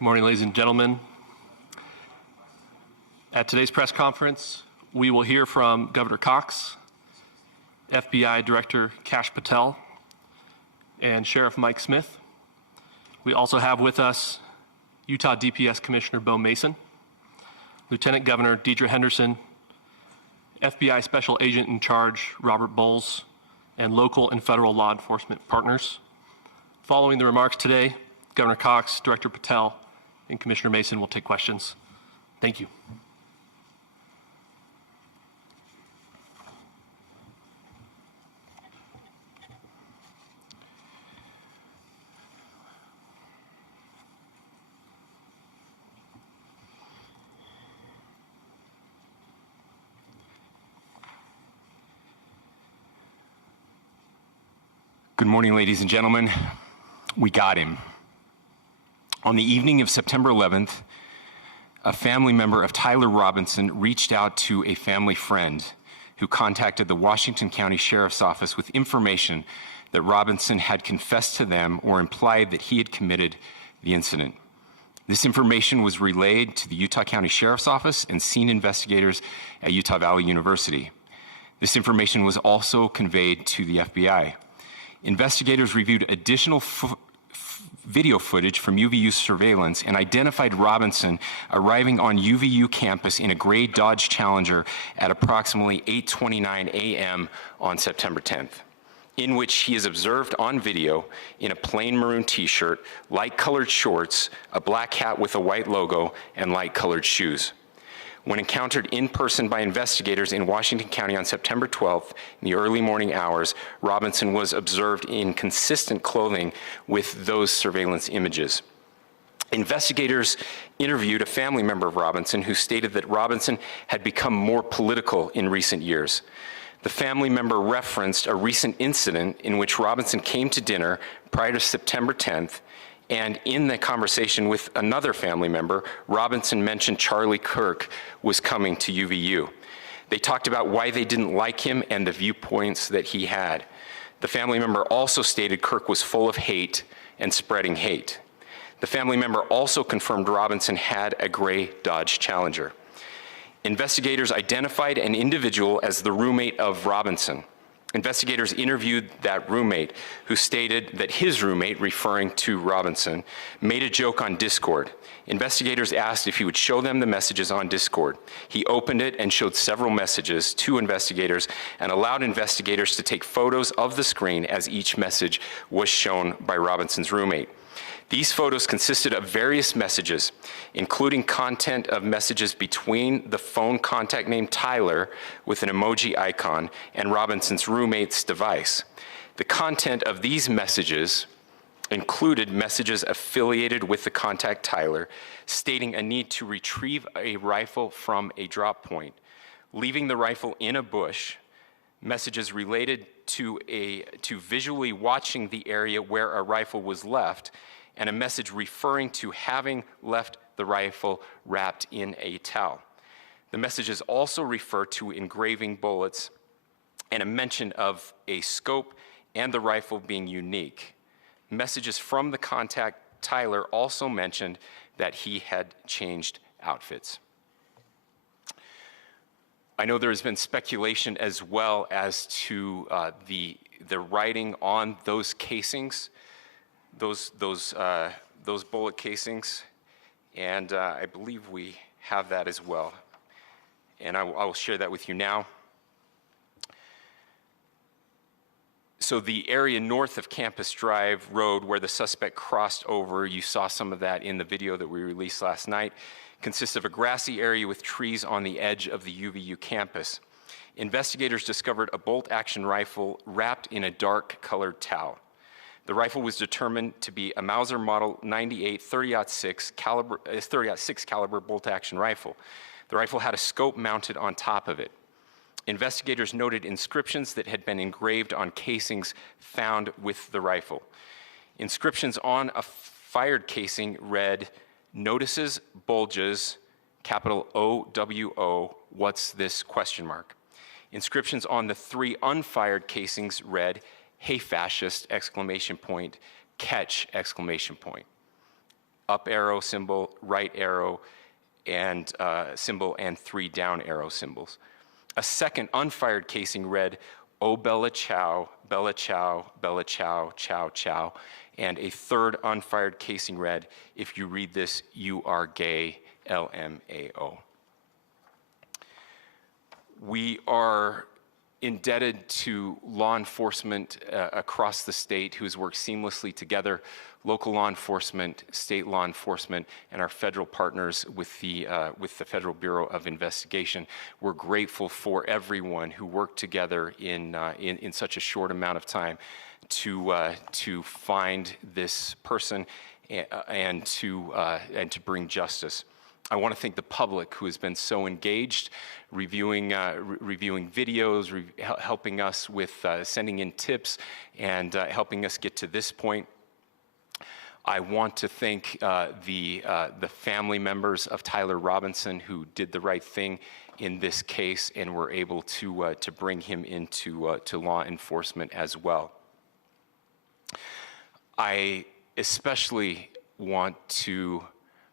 Good morning, ladies and gentlemen. At today's press conference, we will hear from Governor Cox, FBI Director Kash Patel, and Sheriff Mike Smith. We also have with us Utah DPS Commissioner Bo Mason, Lieutenant Governor Deidre Henderson, FBI Special Agent in Charge Robert Bowles, and local and federal law enforcement partners. Following the remarks today, Governor Cox, Director Patel, and Commissioner Mason will take questions. Thank you. Good morning, ladies and gentlemen. We got him. On the evening of September 11th, a family member of Tyler Robinson reached out to a family friend who contacted the Washington County Sheriff's Office with information that Robinson had confessed to them or implied that he had committed the incident. This information was relayed to the Utah County Sheriff's Office and scene investigators at Utah Valley University. This information was also conveyed to the FBI. Investigators reviewed additional video footage from UVU surveillance and identified Robinson arriving on UVU campus in a gray Dodge Challenger at approximately 8:29 a.m. on September 10th, in which he is observed on video in a plain maroon t-shirt, light-colored shorts, a black hat with a white logo, and light-colored shoes. When encountered in person by investigators in Washington County on September 12th, in the early morning hours, Robinson was observed in consistent clothing with those surveillance images. Investigators interviewed a family member of Robinson who stated that Robinson had become more political in recent years. The family member referenced a recent incident in which Robinson came to dinner prior to September 10th, and in the conversation with another family member, Robinson mentioned Charlie Kirk was coming to UVU. They talked about why they didn't like him and the viewpoints that he had. The family member also stated Kirk was full of hate and spreading hate. The family member also confirmed Robinson had a gray Dodge Challenger. Investigators identified an individual as the roommate of Robinson. Investigators interviewed that roommate, who stated that his roommate, referring to Robinson, made a joke on Discord. Investigators asked if he would show them the messages on Discord. He opened it and showed several messages to investigators and allowed investigators to take photos of the screen as each message was shown by Robinson's roommate. These photos consisted of various messages, including content of messages between the phone contact name Tyler with an emoji icon and Robinson's roommate's device. The content of these messages included messages affiliated with the contact Tyler, stating a need to retrieve a rifle from a drop point, leaving the rifle in a bush, messages related to visually watching the area where a rifle was left, and a message referring to having left the rifle wrapped in a towel. The messages also refer to engraving bullets and a mention of a scope and the rifle being unique. Messages from the contact Tyler also mentioned that he had changed outfits. I know there has been speculation as well as to the writing on those casings, those bullet casings, and I believe we have that as well. And I will share that with you now. So the area north of Campus Drive Road where the suspect crossed over, you saw some of that in the video that we released last night, consists of a grassy area with trees on the edge of the UVU campus. Investigators discovered a bolt-action rifle wrapped in a dark-colored towel. The rifle was determined to be a Mauser Model 98 30-06 caliber bolt-action rifle. The rifle had a scope mounted on top of it. Investigators noted inscriptions that had been engraved on casings found with the rifle. Inscriptions on a fired casing read, "Notices, bulges, capital OWO, what's this, question mark." Inscriptions on the 3 unfired casings read, "Hey fascist, exclamation point, catch, exclamation point." up arrow symbol, right arrow and symbol, and 3 down arrow symbols. A second unfired casing read, "Oh Bella Ciao, Bella Ciao, Bella Ciao, Ciao Ciao." And a third unfired casing read, "If you read this, you are gay, LMAO." We are indebted to law enforcement across the state who has worked seamlessly together, local law enforcement, state law enforcement, and our federal partners with the Federal Bureau of Investigation. We're grateful for everyone who worked together in such a short amount of time to find this person and to bring justice. I want to thank the public who has been so engaged, reviewing videos, helping us with sending in tips, and helping us get to this point. I want to thank the family members of Tyler Robinson who did the right thing in this case and were able to bring him into to law enforcement as well. I especially want to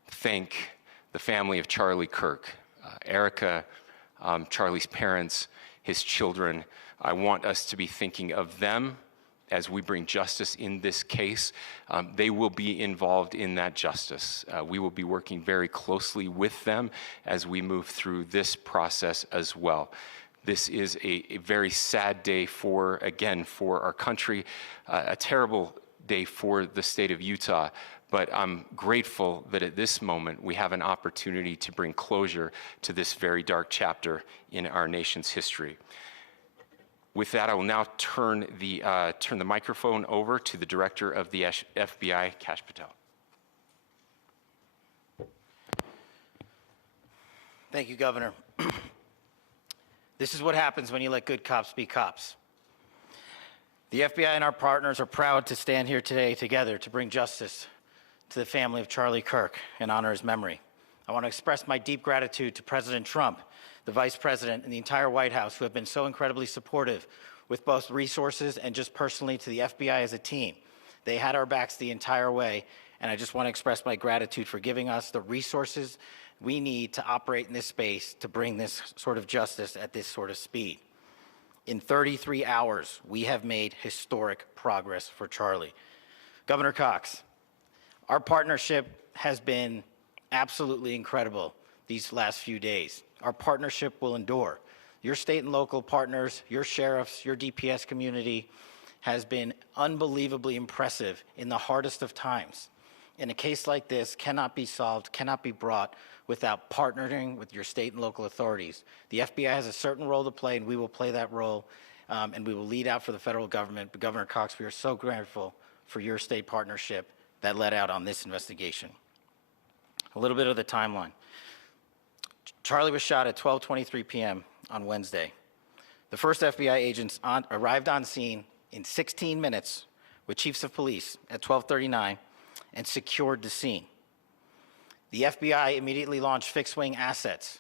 thank the family of Charlie Kirk, Erica, Charlie's parents, his children. I want us to be thinking of them as we bring justice in this case. They will be involved in that justice. We will be working very closely with them as we move through this process as well. This is a very sad day for our country, a terrible day for the state of Utah. But I'm grateful that at this moment we have an opportunity to bring closure to this very dark chapter in our nation's history. With that, I will now turn the microphone over to the Director of the FBI, Kash Patel. Thank you, Governor. This is what happens when you let good cops be cops. The FBI and our partners are proud to stand here today together to bring justice to the family of Charlie Kirk and honor his memory. I want to express my deep gratitude to President Trump, the Vice President, and the entire White House who have been so incredibly supportive with both resources and just personally to the FBI as a team. They had our backs the entire way, and I just want to express my gratitude for giving us the resources we need to operate in this space to bring this sort of justice at this sort of speed. In 33 hours, we have made historic progress for Charlie. Governor Cox, our partnership has been absolutely incredible these last few days. Our partnership will endure. Your state and local partners, your sheriffs, your DPS community has been unbelievably impressive in the hardest of times. And a case like this cannot be solved, cannot be brought without partnering with your state and local authorities. The FBI has a certain role to play, and we will play that role, and we will lead out for the federal government. But Governor Cox, we are so grateful for your state partnership that led out on this investigation. A little bit of the timeline. Charlie was shot at 12:23 p.m. on Wednesday. The first FBI agents arrived on scene in 16 minutes with chiefs of police at 12:39 and secured the scene. The FBI immediately launched fixed-wing assets.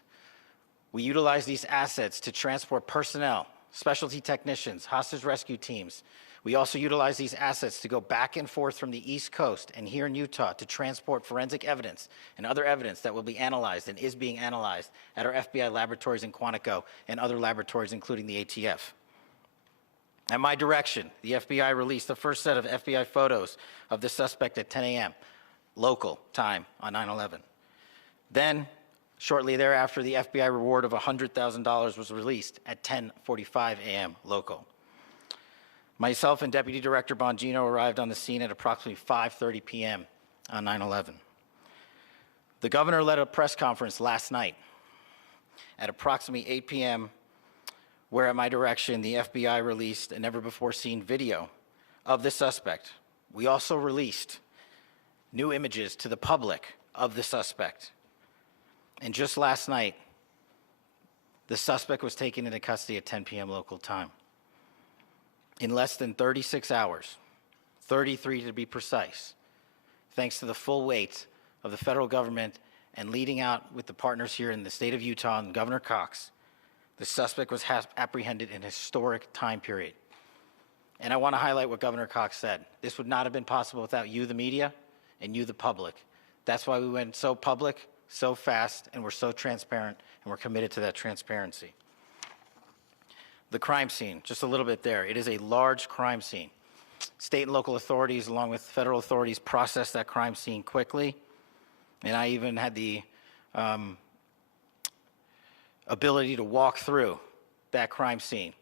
We utilized these assets to transport personnel, specialty technicians, hostage rescue teams. We also utilized these assets to go back and forth from the East Coast and here in Utah to transport forensic evidence and other evidence that will be analyzed and is being analyzed at our FBI laboratories in Quantico and other laboratories, including the ATF. At my direction, the FBI released the first set of FBI photos of the suspect at 10 a.m. local time on 9/11. Then, shortly thereafter, the FBI reward of $100,000 was released at 10:45 a.m. local. Myself and Deputy Director Bongino arrived on the scene at approximately 5:30 p.m. on 9/11. The governor led a press conference last night at approximately 8 p.m., where at my direction, the FBI released a never-before-seen video of the suspect. We also released new images to the public of the suspect. And just last night, the suspect was taken into custody at 10 p.m. local time. In less than 36 hours, 33 to be precise, thanks to the full weight of the federal government and leading out with the partners here in the state of Utah and Governor Cox, the suspect was apprehended in a historic time period. And I want to highlight what Governor Cox said. This would not have been possible without you, the media, and you, the public. That's why we went so public, so fast, and we're so transparent, and we're committed to that transparency. The crime scene, just a little bit there. It is a large crime scene. State and local authorities, along with federal authorities, processed that crime scene quickly. And I even had the ability to walk through that crime scene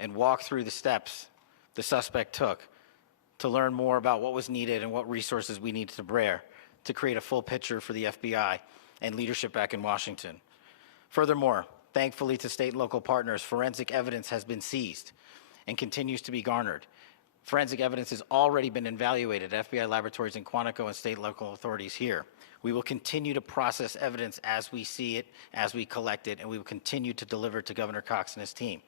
and walk through the steps the suspect took to learn more about what was needed and what resources we needed to bear to create a full picture for the FBI and leadership back in Washington. Furthermore, thankfully to state and local partners, forensic evidence has been seized and continues to be garnered. Forensic evidence has already been evaluated at FBI laboratories in Quantico and state and local authorities here. We will continue to process evidence as we see it, as we collect it, and we will continue to deliver to Governor Cox and his team.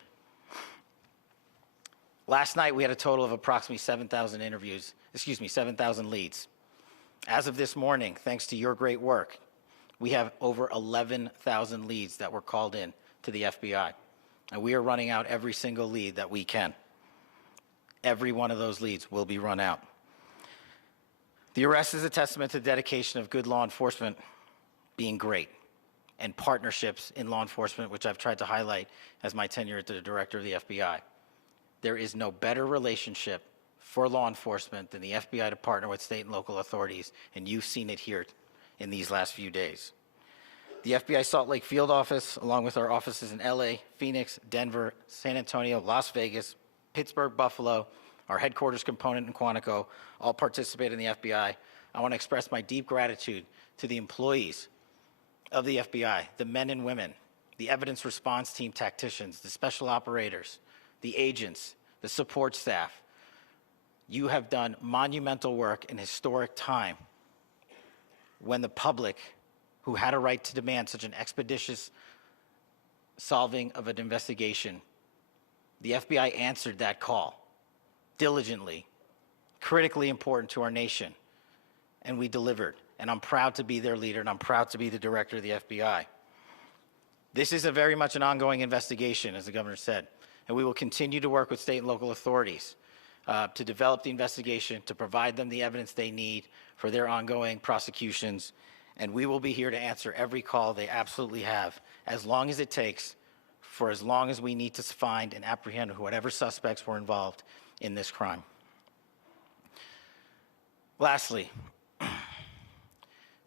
Last night, we had a total of approximately 7,000 leads. As of this morning, thanks to your great work, we have over 11,000 leads that were called in to the FBI. And we are running out every single lead that we can. Every one of those leads will be run out. The arrest is a testament to the dedication of good law enforcement being great and partnerships in law enforcement, which I've tried to highlight as my tenure as the director of the FBI. There is no better relationship for law enforcement than the FBI to partner with state and local authorities, and you've seen it here in these last few days. The FBI Salt Lake Field Office, along with our offices in LA, Phoenix, Denver, San Antonio, Las Vegas, Pittsburgh, Buffalo, our headquarters component in Quantico, all participate in the FBI. I want to express my deep gratitude to the employees of the FBI, the men and women, the evidence response team tacticians, the special operators, the agents, the support staff. You have done monumental work in historic time when the public, who had a right to demand such an expeditious solving of an investigation, the FBI answered that call diligently, critically important to our nation, and we delivered. And I'm proud to be their leader, and I'm proud to be the director of the FBI. This is very much an ongoing investigation, as the governor said, and we will continue to work with state and local authorities to develop the investigation, to provide them the evidence they need for their ongoing prosecutions, and we will be here to answer every call they absolutely have, as long as it takes, for as long as we need to find and apprehend whatever suspects were involved in this crime. Lastly,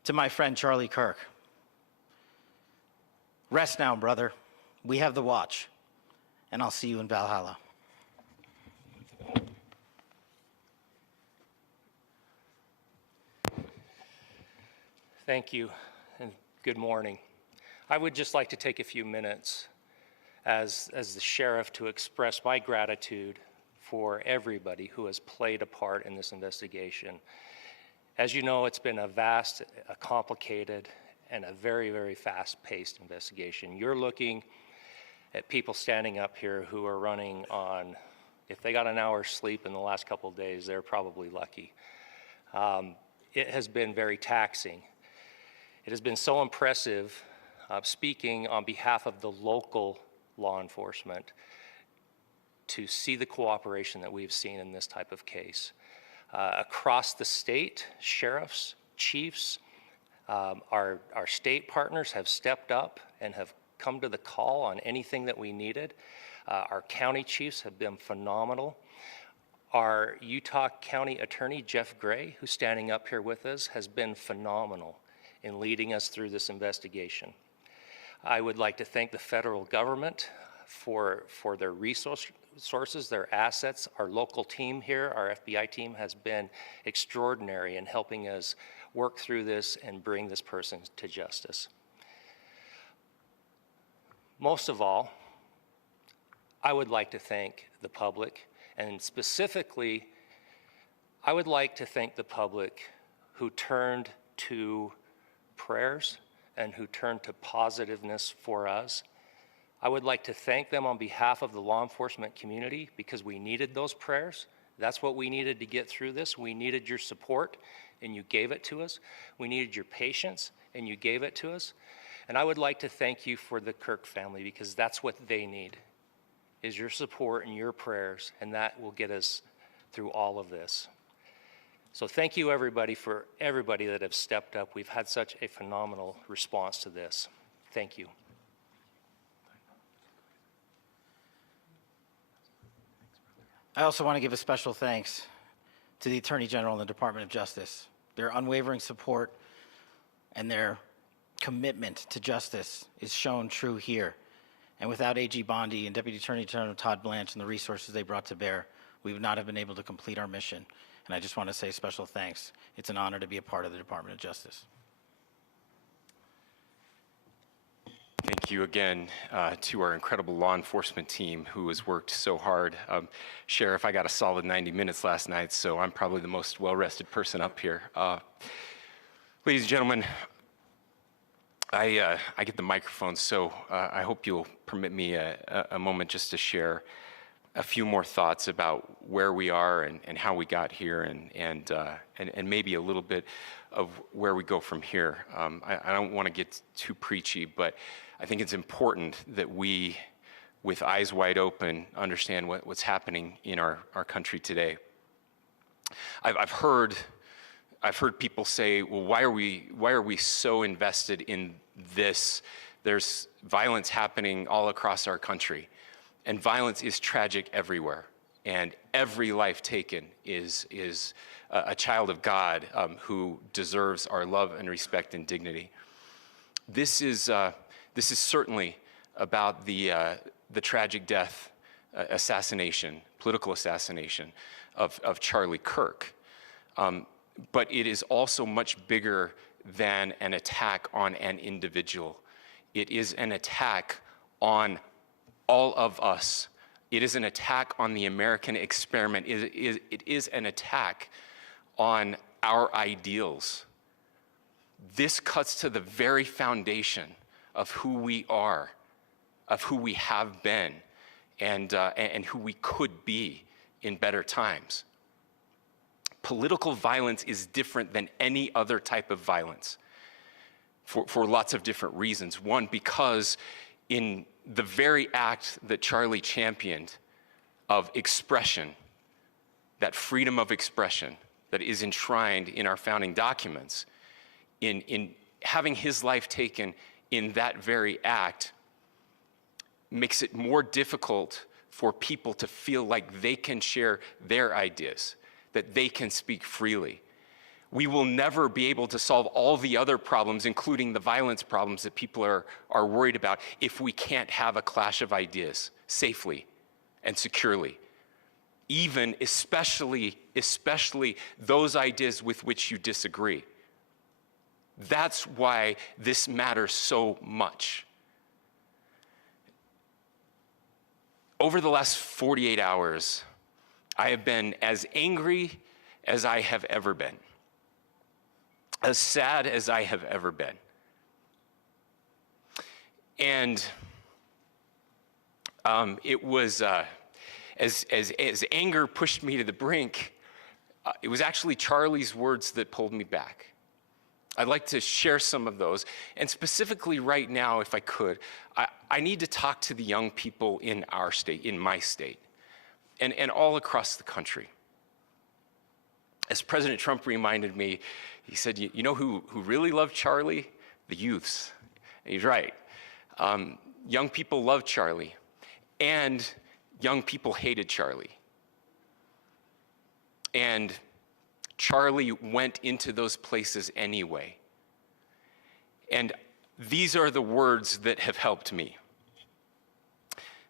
to my friend Charlie Kirk, rest now, brother. We have the watch, and I'll see you in Valhalla. Thank you, and good morning. I would just like to take a few minutes as the sheriff to express my gratitude for everybody who has played a part in this investigation. As you know, it's been a vast, a complicated, and a very, very fast-paced investigation. You're looking at people standing up here who are running on, if they got an hour's sleep in the last couple of days, they're probably lucky. It has been very taxing. It has been so impressive, speaking on behalf of the local law enforcement, to see the cooperation that we've seen in this type of case. Across the state, sheriffs, chiefs, our state partners have stepped up and have come to the call on anything that we needed. Our county chiefs have been phenomenal. Our Utah County Attorney, Jeff Gray, who's standing up here with us, has been phenomenal in leading us through this investigation. I would like to thank the federal government for their resources, their assets. Our local team here, our FBI team, has been extraordinary in helping us work through this and bring this person to justice. Most of all, I would like to thank the public, and specifically, I would like to thank the public who turned to prayers and who turned to positiveness for us. I would like to thank them on behalf of the law enforcement community, because we needed those prayers. That's what we needed to get through this. We needed your support, and you gave it to us. We needed your patience, and you gave it to us. And I would like to thank you for the Kirk family, because that's what they need, is your support and your prayers, and that will get us through all of this. So thank you everybody for everybody that have stepped up. We've had such a phenomenal response to this. Thank you. I also want to give a special thanks to the Attorney General and the Department of Justice. Their unwavering support and their commitment to justice is shown true here. And without AG Bondi and Deputy Attorney General Todd Blanche and the resources they brought to bear, we would not have been able to complete our mission. And I just want to say special thanks. It's an honor to be a part of the Department of Justice. Thank you again to our incredible law enforcement team who has worked so hard. Sheriff, I got a solid 90 minutes last night, so I'm probably the most well-rested person up here. Ladies and gentlemen, I get the microphone, so I hope you'll permit me a moment just to share a few more thoughts about where we are and how we got here and maybe a little bit of where we go from here. I don't want to get too preachy, but I think it's important that we, with eyes wide open, understand what's happening in our country today. I've heard people say, well, why are we so invested in this? There's violence happening all across our country, and violence is tragic everywhere, and every life taken is a child of God who deserves our love and respect and dignity. This is certainly about the tragic death, political assassination of Charlie Kirk. But it is also much bigger than an attack on an individual. It is an attack on all of us. It is an attack on the American experiment. It is an attack on our ideals. This cuts to the very foundation of who we are, of who we have been, and who we could be in better times. Political violence is different than any other type of violence for lots of different reasons. One, because in the very act that Charlie championed of expression, that freedom of expression that is enshrined in our founding documents, in having his life taken in that very act, makes it more difficult for people to feel like they can share their ideas, that they can speak freely. We will never be able to solve all the other problems, including the violence problems that people are worried about, if we can't have a clash of ideas safely and securely. Even, especially those ideas with which you disagree. That's why this matters so much. Over the last 48 hours, I have been as angry as I have ever been, as sad as I have ever been. And it was, as anger pushed me to the brink, it was actually Charlie's words that pulled me back. I'd like to share some of those. And specifically right now, if I could, I need to talk to the young people in our state, in my state, and all across the country. As President Trump reminded me, he said, you know who really loved Charlie? The youths. And he's right. Young people loved Charlie, and young people hated Charlie. And Charlie went into those places anyway. And these are the words that have helped me.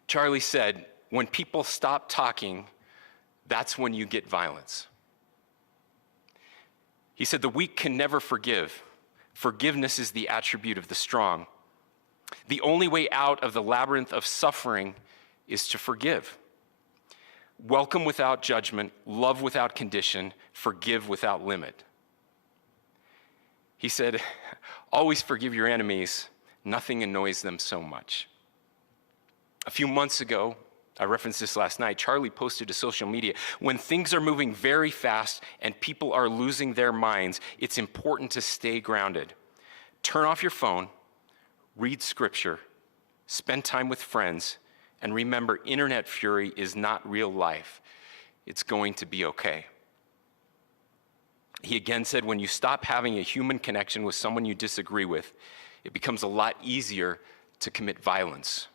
Charlie said, when people stop talking, that's when you get violence. He said, the weak can never forgive. Forgiveness is the attribute of the strong. The only way out of the labyrinth of suffering is to forgive. Welcome without judgment, love without condition, forgive without limit. He said, always forgive your enemies. Nothing annoys them so much. A few months ago, I referenced this last night, Charlie posted to social media, when things are moving very fast and people are losing their minds, it's important to stay grounded. Turn off your phone, read scripture, spend time with friends, and remember, internet fury is not real life. It's going to be okay. He again said, when you stop having a human connection with someone you disagree with, it becomes a lot easier to commit violence.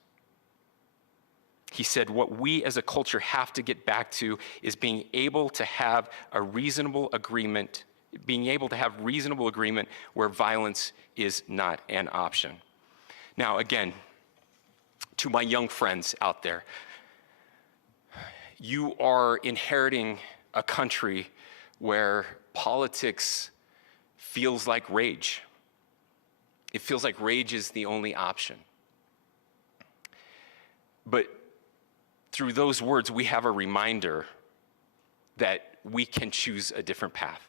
He said, what we as a culture have to get back to is being able to have a reasonable agreement, where violence is not an option. Now, again, to my young friends out there, you are inheriting a country where politics feels like rage. It feels like rage is the only option. But through those words, we have a reminder that we can choose a different path.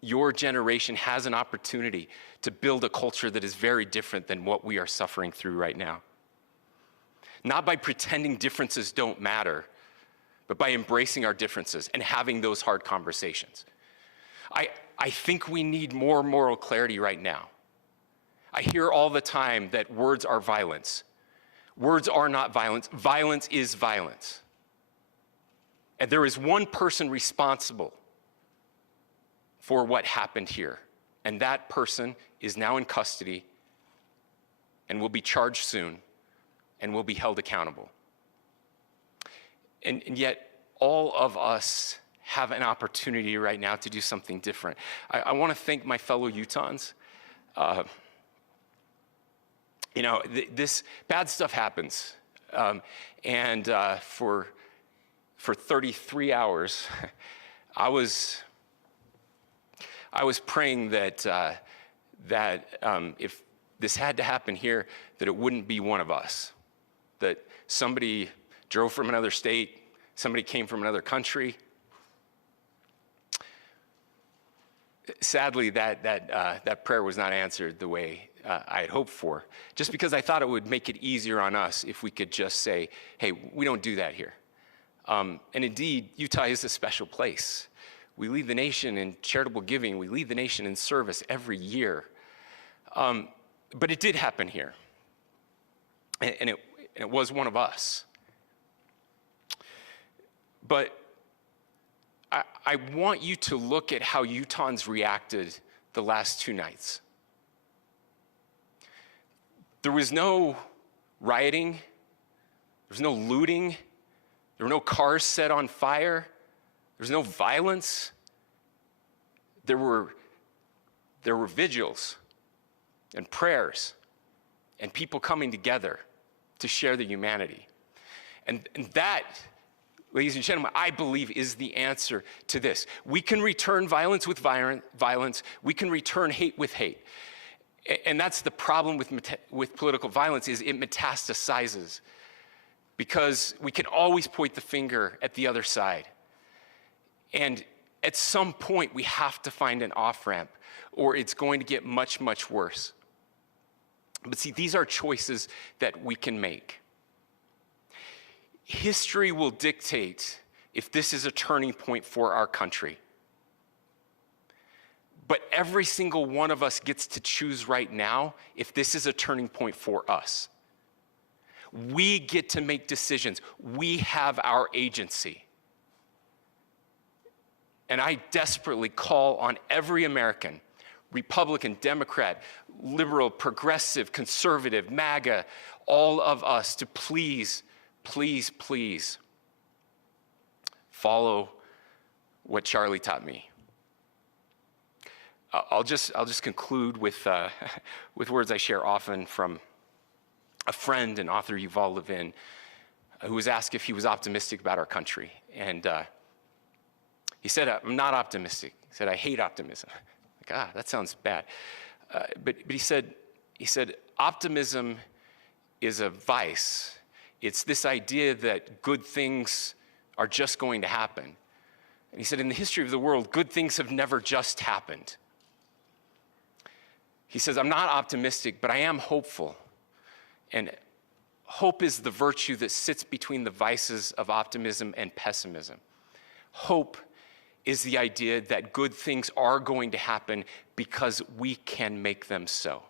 Your generation has an opportunity to build a culture that is very different than what we are suffering through right now. Not by pretending differences don't matter, but by embracing our differences and having those hard conversations. I think we need more moral clarity right now. I hear all the time that words are violence. Words are not violence. Violence is violence. And there is one person responsible for what happened here. And that person is now in custody and will be charged soon and will be held accountable. And yet, all of us have an opportunity right now to do something different. I want to thank my fellow Utahns. This bad stuff happens. For 33 hours, I was praying that if this had to happen here, that it wouldn't be one of us. That somebody drove from another state, somebody came from another country. Sadly, that prayer was not answered the way I had hoped for, just because I thought it would make it easier on us if we could just say, hey, we don't do that here. And indeed, Utah is a special place. We lead the nation in charitable giving. We lead the nation in service every year. But it did happen here. And it was one of us. But I want you to look at how Utahns reacted the last 2 nights. There was no rioting. There was no looting. There were no cars set on fire. There was no violence. There were vigils and prayers and people coming together to share the humanity. And that, ladies and gentlemen, I believe is the answer to this. We can return violence with violence. We can return hate with hate. And that's the problem with political violence, is it metastasizes. Because we can always point the finger at the other side. And at some point, we have to find an off-ramp, or it's going to get much, much worse. But see, these are choices that we can make. History will dictate if this is a turning point for our country. But every single one of us gets to choose right now if this is a turning point for us. We get to make decisions. We have our agency. And I desperately call on every American, Republican, Democrat, liberal, progressive, conservative, MAGA, all of us to please, please, please follow what Charlie taught me. I'll just conclude with words I share often from a friend and author, Yuval Levin, who was asked if he was optimistic about our country. And he said, I'm not optimistic. He said, I hate optimism. Like, that sounds bad. But he said, optimism is a vice. It's this idea that good things are just going to happen. And he said, in the history of the world, good things have never just happened. He says, I'm not optimistic, but I am hopeful. And hope is the virtue that sits between the vices of optimism and pessimism. Hope is the idea that good things are going to happen because we can make them so.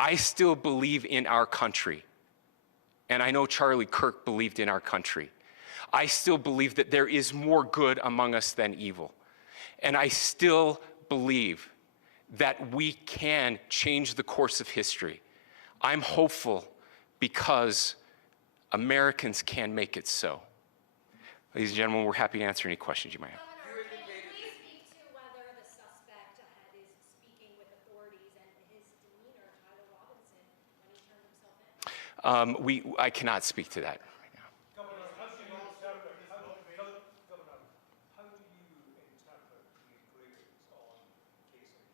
I still believe in our country. And I know Charlie Kirk believed in our country. I still believe that there is more good among us than evil. And I still believe that we can change the course of history. I'm hopeful because Americans can make it so. Ladies and gentlemen, we're happy to answer any questions you might have. Governor, can you please speak to whether the suspect is speaking with authorities and his demeanor, Tyler Robinson, when he turned himself in? I cannot speak to that right now. Governor, how do you interpret the engravings on casings?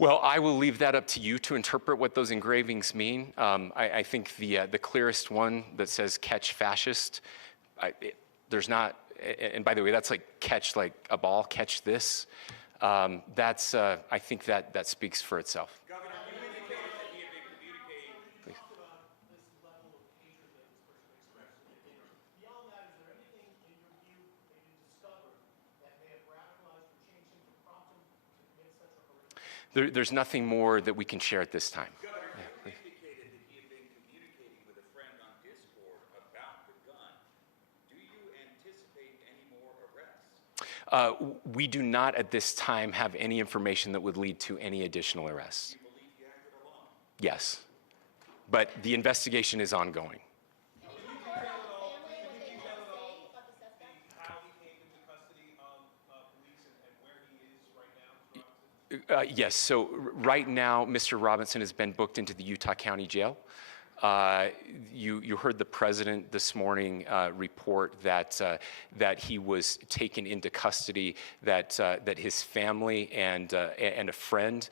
Well, I will leave that up to you to interpret what those engravings mean. I think the clearest one that says "catch fascist," there's not, and by the way, that's like catch like a ball, catch this. That's I think that speaks for itself. Governor, you indicated that he had been communicating. Please. Talked about this level of hatred that this person expressed in the dinner. Beyond that, is there anything in your view that you discovered that may have radicalized or changed him to prompt him to commit such a horrific? There's nothing more that we can share at this time. Governor, you indicated that he had been communicating with a friend on Discord about the gun. Do you anticipate any more arrests? We do not at this time have any information that would lead to any additional arrests. Do you believe he acted alone? Yes, but the investigation is ongoing. How he came into custody of police and where he is right now? Yes, so right now, Mr. Robinson has been booked into the Utah County Jail. You heard the president this morning report that he was taken into custody, that his family and a friend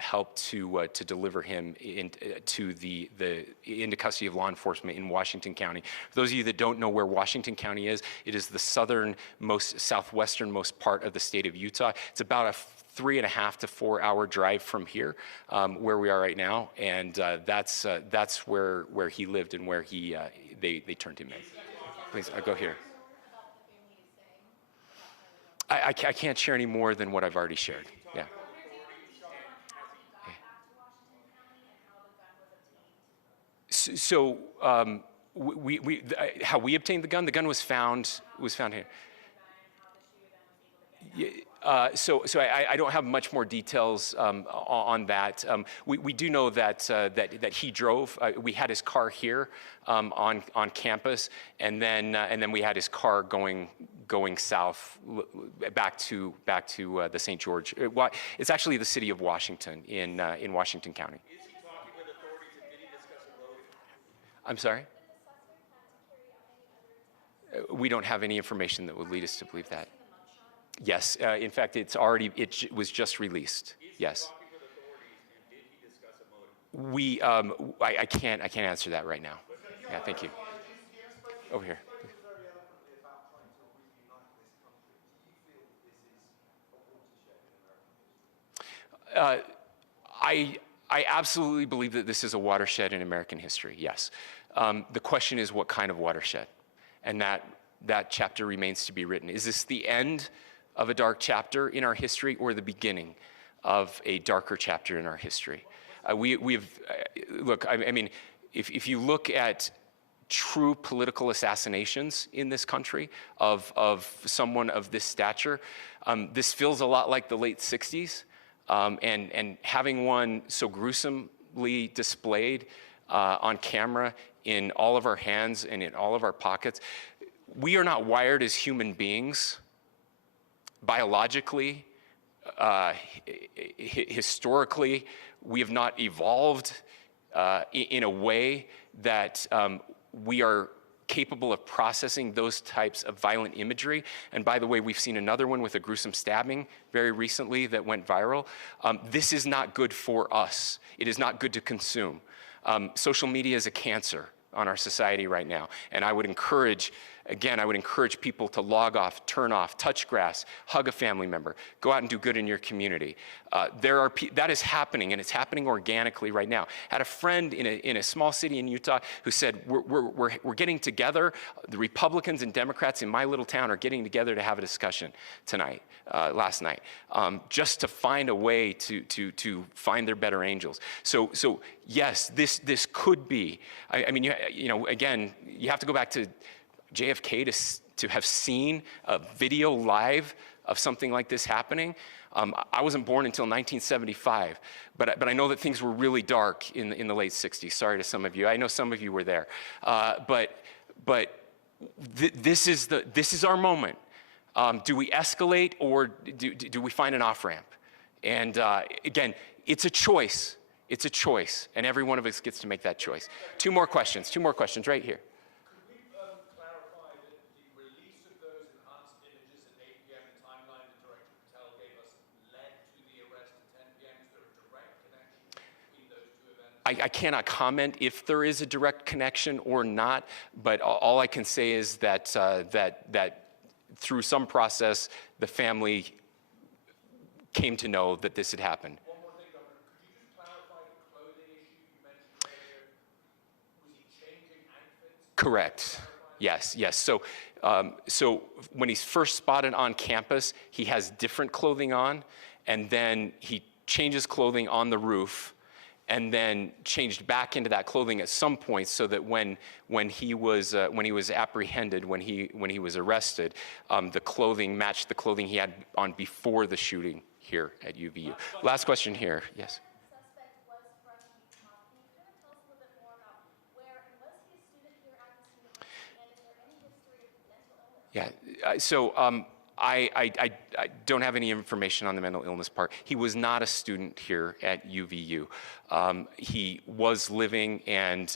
helped to deliver him into custody of law enforcement in Washington County. For those of you that don't know where Washington County is, it is the southwesternmost part of the state of Utah. It's about a 3.5 to 4 hour drive from here, where we are right now, and that's where he lived and where they turned him in. Please, go here. I can't share any more than what I've already shared. Yeah. So how we obtained the gun was found here. So I don't have much more details on that. We do know that he drove. We had his car here on campus, and then we had his car going south back to the St. George. It's actually the city of Washington in Washington County. Is he talking with authorities and did he discuss a motive? I'm sorry? We don't have any information that would lead us to believe that. Yes, in fact, it was just released. Yes. Talking with authorities and did he discuss a motive? I can't answer that right now. Yeah, thank you. Over here. I absolutely believe that this is a watershed in American history, yes. The question is what kind of watershed? And that chapter remains to be written. Is this the end of a dark chapter in our history or the beginning of a darker chapter in our history? Look, I mean, if you look at true political assassinations in this country of someone of this stature, this feels a lot like the late 60s. And having one so gruesomely displayed on camera in all of our hands and in all of our pockets, we are not wired as human beings biologically, historically. We have not evolved in a way that we are capable of processing those types of violent imagery. And by the way, we've seen another one with a gruesome stabbing very recently that went viral. This is not good for us. It is not good to consume. Social media is a cancer on our society right now. And I would encourage people to log off, turn off, touch grass, hug a family member, go out and do good in your community. That is happening, and it's happening organically right now. I had a friend in a small city in Utah who said, we're getting together, the Republicans and Democrats in my little town are getting together to have a discussion last night, just to find a way to find their better angels. So yes, this could be, I mean, again, you have to go back to JFK to have seen a video live of something like this happening. I wasn't born until 1975, but I know that things were really dark in the late 60s. Sorry to some of you. I know some of you were there. This is our moment. Do we escalate, or do we find an off-ramp? And again, it's a choice. It's a choice, and every one of us gets to make that choice. Two more questions right here. Could we clarify that the release of those enhanced images at 8 p.m., the timeline that Director Patel gave us, led to the arrest at 10 p.m.? Is there a direct connection between those two events? I cannot comment if there is a direct connection or not, but all I can say is that through some process, the family came to know that this had happened. One more thing, Governor. Could you just clarify the clothing issue you mentioned earlier? Was he changing outfits? Correct. Yes. So when he's first spotted on campus, he has different clothing on, and then he changes clothing on the roof, and then changed back into that clothing at some point, so that when he was apprehended, when he was arrested, the clothing matched the clothing he had on before the shooting here at UVU. Last question here. Yes. Suspect was from Utah. Can you kind of tell us a little bit more about where, and was he a student here at this university, and is there any history of mental illness? Yeah. So I don't have any information on the mental illness part. He was not a student here at UVU. He was living and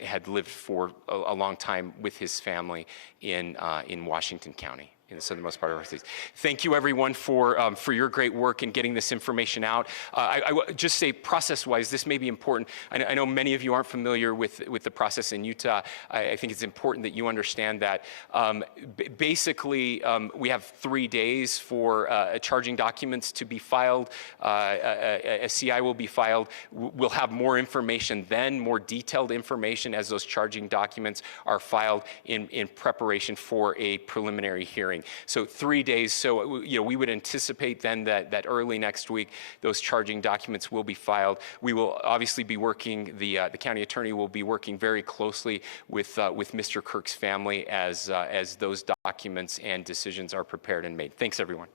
had lived for a long time with his family in Washington County, in the southernmost part of our state. Thank you, everyone, for your great work in getting this information out. I would just say, process-wise, this may be important. I know many of you aren't familiar with the process in Utah. I think it's important that you understand that. Basically, we have 3 days for charging documents to be filed. A CI will be filed. We'll have more information then, more detailed information as those charging documents are filed in preparation for a preliminary hearing. So 3 days. So we would anticipate then that early next week those charging documents will be filed. We will obviously be working. The county attorney will be working very closely with Mr. Kirk's family as those documents and decisions are prepared and made. Thanks, everyone.